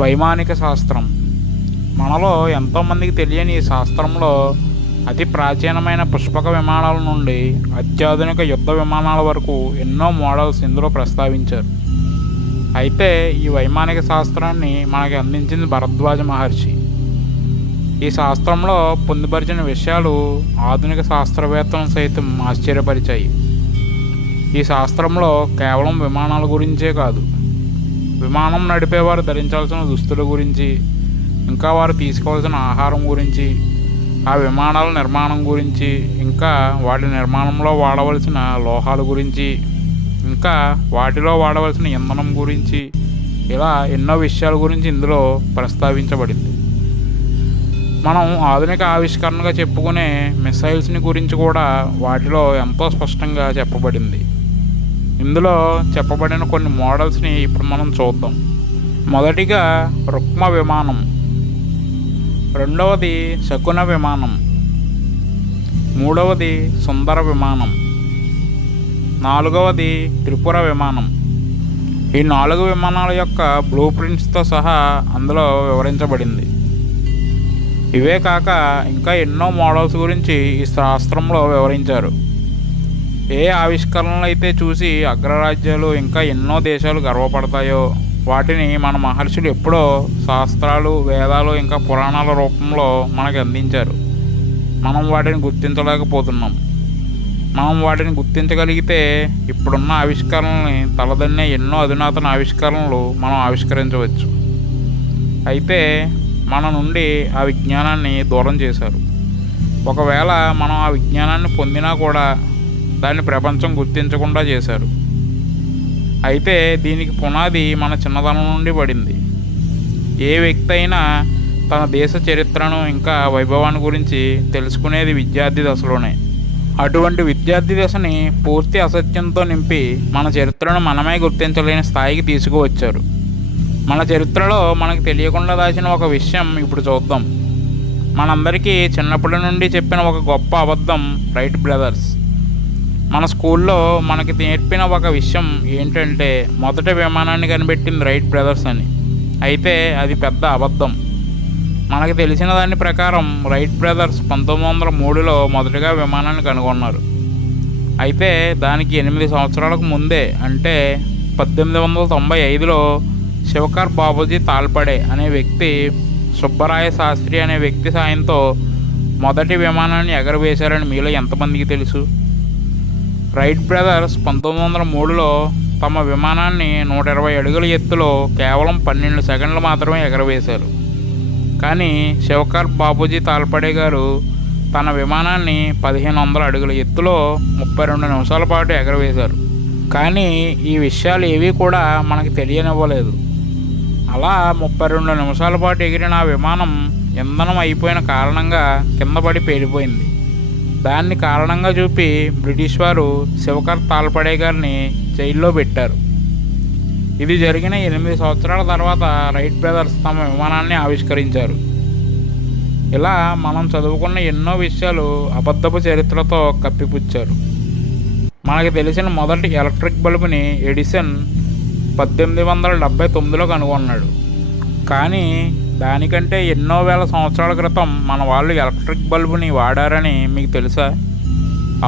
వైమానిక శాస్త్రం మనలో ఎంతోమందికి తెలియని ఈ శాస్త్రంలో అతి ప్రాచీనమైన పుష్పక విమానాల నుండి అత్యాధునిక యుద్ధ విమానాల వరకు ఎన్నో మోడల్స్ ఇందులో ప్రస్తావించారు. అయితే ఈ వైమానిక శాస్త్రాన్ని మనకి అందించింది భరద్వాజ మహర్షి. ఈ శాస్త్రంలో పొందుపరిచిన విషయాలు ఆధునిక శాస్త్రవేత్తలను సైతం ఆశ్చర్యపరిచాయి. ఈ శాస్త్రంలో కేవలం విమానాల గురించే కాదు, విమానం నడిపేవారు ధరించాల్సిన దుస్తుల గురించి, ఇంకా వారు తీసుకోవాల్సిన ఆహారం గురించి, ఆ విమానాల నిర్మాణం గురించి, ఇంకా వాటి నిర్మాణంలో వాడవలసిన లోహాల గురించి, ఇంకా వాటిలో వాడవలసిన ఇంధనం గురించి, ఇలా ఎన్నో విషయాల గురించి ఇందులో ప్రస్తావించబడింది. మనం ఆధునిక ఆవిష్కరణగా చెప్పుకునే మిసైల్స్ని గురించి కూడా వాటిలో ఎంతో స్పష్టంగా చెప్పబడింది. ఇందులో చెప్పబడిన కొన్ని మోడల్స్ని ఇప్పుడు మనం చూద్దాం. మొదటిగా రుక్మ విమానం, రెండవది శకున విమానం, మూడవది సుందర విమానం, నాలుగవది త్రిపుర విమానం. ఈ 4 విమానాల యొక్క బ్లూ ప్రింట్స్తో సహా అందులో వివరించబడింది. ఇవే కాక ఇంకా ఎన్నో మోడల్స్ గురించి ఈ శాస్త్రంలో వివరించారు. ఏ ఆవిష్కరణలు అయితే చూసి అగ్రరాజ్యాలు ఇంకా ఎన్నో దేశాలు గర్వపడతాయో వాటిని మన మహర్షులు ఎప్పుడో శాస్త్రాలు, వేదాలు, ఇంకా పురాణాల రూపంలో మనకు అందించారు. మనం వాటిని గుర్తించలేకపోతున్నాం. మనం వాటిని గుర్తించగలిగితే ఇప్పుడున్న ఆవిష్కరణల్ని తలదన్నే ఎన్నో అధునాతన ఆవిష్కరణలు మనం ఆవిష్కరించవచ్చు. అయితే మన నుండి ఆ విజ్ఞానాన్ని దూరం చేశారు. ఒకవేళ మనం ఆ విజ్ఞానాన్ని పొందినా కూడా దాన్ని ప్రపంచం గుర్తించకుండా చేశారు. అయితే దీనికి పునాది మన చిన్నతనం నుండి పడింది. ఏ వ్యక్తి అయినా తన దేశ చరిత్రను ఇంకా వైభవాన్ని గురించి తెలుసుకునేది విద్యార్థి దశలోనే. అటువంటి విద్యార్థి దశని పూర్తి అసత్యంతో నింపి మన చరిత్రను మనమే గుర్తించలేని స్థాయికి తీసుకువచ్చారు. మన చరిత్రలో మనకు తెలియకుండా దాచిన ఒక విషయం ఇప్పుడు చూద్దాం. మనందరికీ చిన్నప్పటి నుండి చెప్పిన ఒక గొప్ప అబద్ధం రైట్ బ్రదర్స్. మన స్కూల్లో మనకి నేర్పిన ఒక విషయం ఏంటంటే మొదటి విమానాన్ని కనిపెట్టింది రైట్ బ్రదర్స్ అని. అయితే అది పెద్ద అబద్ధం. మనకు తెలిసిన దాని ప్రకారం రైట్ బ్రదర్స్ 1903లో మొదటిగా విమానాన్ని కనుగొన్నారు. అయితే దానికి 8 సంవత్సరాలకు ముందే, అంటే 1895లో శివకర్ బాబూజీ తాల్పడే అనే వ్యక్తి సుబ్బరాయ శాస్త్రి అనే వ్యక్తి సాయంతో మొదటి విమానాన్ని ఎగరవేశారని మీలో ఎంతమందికి తెలుసు? రైట్ బ్రదర్స్ 1903లో తమ విమానాన్ని 120 అడుగుల ఎత్తులో కేవలం 12 సెకండ్లు మాత్రమే ఎగరవేశారు. కానీ శివకర్ బాబూజీ తాల్పడే గారు తన విమానాన్ని 1500 అడుగుల ఎత్తులో 32 నిమిషాల పాటు ఎగరవేశారు. కానీ ఈ విషయాలు ఏవీ కూడా మనకు తెలియనివ్వలేదు. అలా 32 నిమిషాల పాటు ఎగిరిన ఆ విమానం ఇంధనం అయిపోయిన కారణంగా కింద పడి పేలిపోయింది. దాన్ని కారణంగా చూపి బ్రిటిష్ వారు శివకర్ తాల్పడే గారిని జైల్లో పెట్టారు. ఇది జరిగిన 8 సంవత్సరాల తర్వాత రైట్ బ్రదర్స్ తమ విమానాన్ని ఆవిష్కరించారు. ఇలా మనం చదువుకున్న ఎన్నో విషయాలు అబద్ధపు చరిత్రతో కప్పిపుచ్చారు. మనకు తెలిసిన మొదటి ఎలక్ట్రిక్ బల్బుని ఎడిసన్ 1879లో కనుగొన్నాడు. కానీ దానికంటే ఎన్నో వేల సంవత్సరాల క్రితం మన వాళ్ళు ఎలక్ట్రిక్ బల్బుని వాడారని మీకు తెలుసా?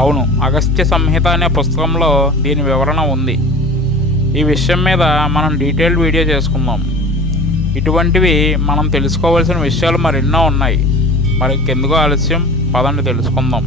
అవును, అగస్త్య సంహిత అనే పుస్తకంలో దీని వివరణ ఉంది. ఈ విషయం మీద మనం డీటెయిల్డ్ వీడియో చేసుకుందాం. ఇటువంటివి మనం తెలుసుకోవాల్సిన విషయాలు మరెన్నో ఉన్నాయి. మరి ఎందుకో ఆలస్యం, పదండి తెలుసుకుందాం.